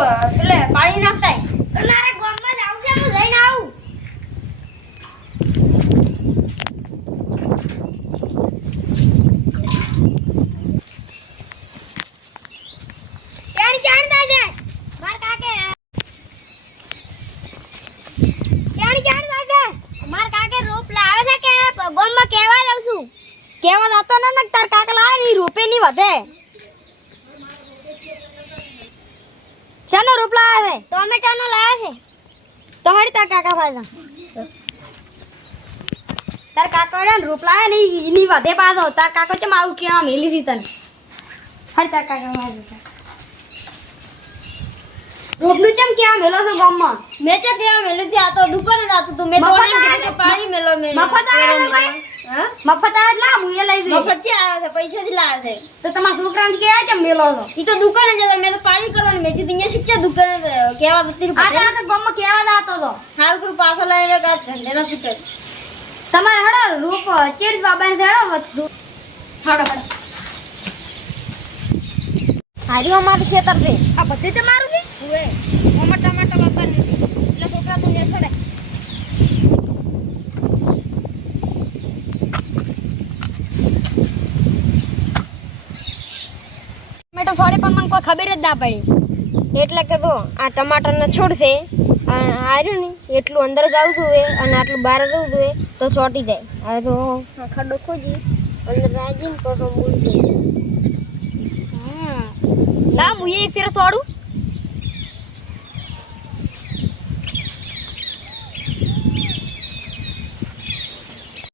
એટલે પાણી નાખતાય તમારે ગામમાં જાવ છે હું જઈને આવું ચાણ ચાણ દાદા માર કાકે માર કાકે રોપ લાવે છે કે ગામમાં કેવા જાવ છું કેવા જાતો ન તાર કાકા લાવે ની રૂપે ની વધે ચાનો રોપ લાવે છે ટોમેટાનો લાવે છે તમારી તાર કાકા ભાઈ તાર કાકા ને રોપ લાવે ને ઈની વધે પાછો તાર કાકો ચમ આવું કે મેલી હતી તને હર તાર કાકા ભાઈ રોપનું ચમ ક્યાં મેલો છો ગામમાં મેં તો ક્યાં મેલો છે આ તો દુકાને જાતો તો મેં તો પાણી મેલો મે મફત આવે ભાઈ હા મફત આવે લા હું એ લઈ જઈ મફત છે આવે છે પૈસા થી લાવે છે તો તમારા છોકરાને કે આ ચમ મેલો છો ઈ તો દુકાને જતો મેં તો પાણી કરવાનું મેં કીધું અહીંયા શિક્ષા દુકાને કેવા બત્તી રૂપિયા આ ગામમાં કેવા જાતો તો હાલ પર પાછો લઈને કા ધંધેના છૂટે તમારે હડો રૂપ ચેડ બાબાને હડો હડો હારી અમારું ખેતર છે આ બધું તમારું છે ઓએ ઓમાં ટમાટા બાપાની એટલે છોકરા તો ને છોડે મેં તો થોડી પણ મને કોઈ ખબર જ ના પડી એટલે કે તો આ ટમાટરના છોડ છે આર્યું ને એટલું અંદર જ આવતું હોય અને આટલું બહાર જવું જોઈએ તો ચોટી જાય હવે તો ખડો ખોજી અંદર રાજીને પછી મૂળ જાય ના હું એક ફેર તોડું